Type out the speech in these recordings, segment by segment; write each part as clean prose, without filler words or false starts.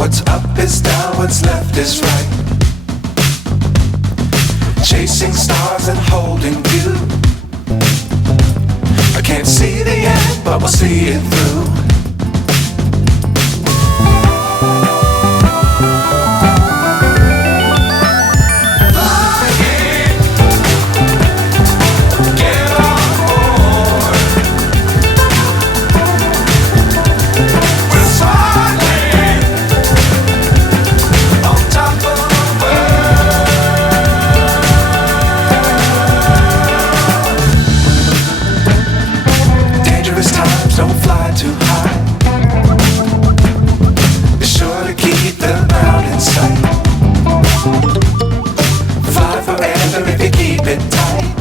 What's up is down, what's left is right. Chasing stars and holding you. I can't see the end, but we'll see it through. Don't fly too high. Be sure to keep the ground in sight. Fly forever if you keep it tight.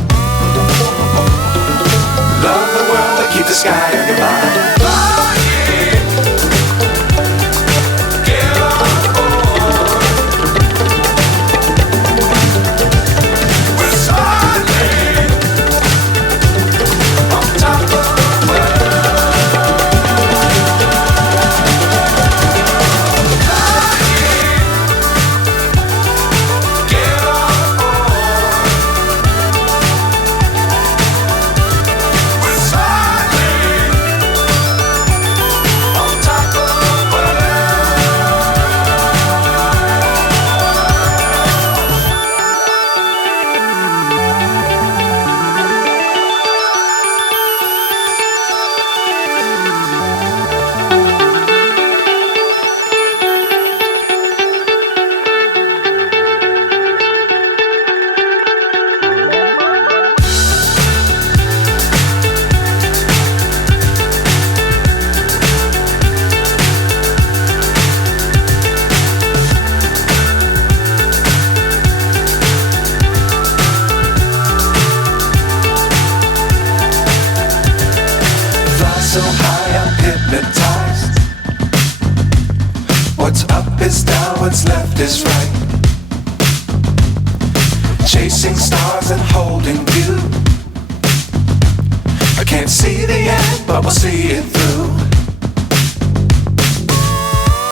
Love the world but keep the sky on your mind. So high I'm hypnotized. What's up is down, what's left is right. Chasing stars and holding you. I can't see the end, but we'll see it through.